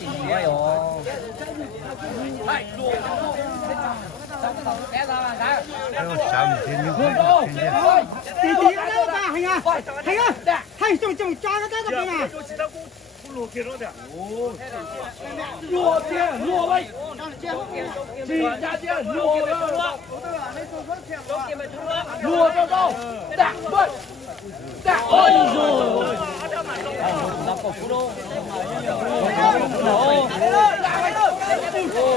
哎呦，哎呦，下雨天你看，天天。弟弟，哎呀，哎呀，还就抓个在这边呢。落给了的。落点落位，几家店落了，落着走，打对，打，哎呦，那个葫芦，哦，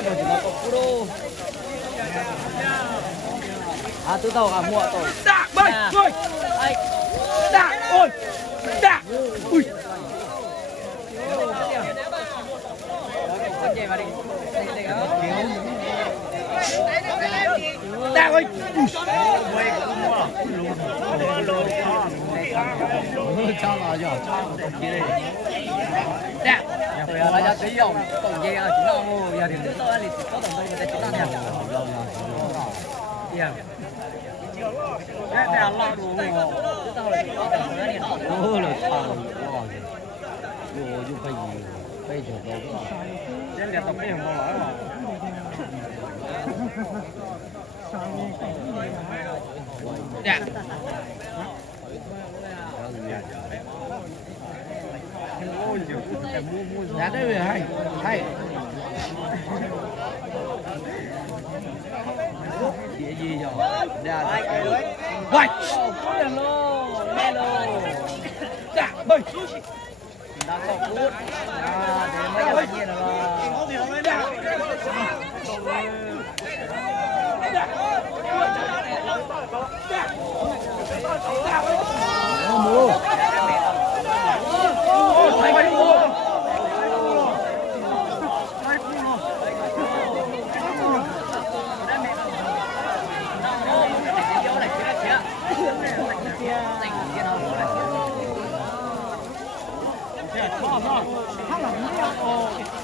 那个葫芦，啊，知道啊，mua rồi. 打对对，哎，打，ôi，打，ui. con gì mà đi, đi đó. Đa ơi. Cho là giờ cho một kia đi. Nè, rồi là giờ sử dụng còn gì à, chúng ta mua giờ thì tôi thì có đồng tôi người ta chúng ta nha. Dạ. Cái này là đủ rồi. Chúng ta là có đồng nữa nè. Ô là sao? Vô vô phải gì? Phải chờ đâu có. Cái này tập cái không có lỗi mà. Dạ. Dạ đấy về hay hay gì gì rồi dạ quay hello hello dạ bơi đã có cút để mấy cái gì rồi他冷的呀。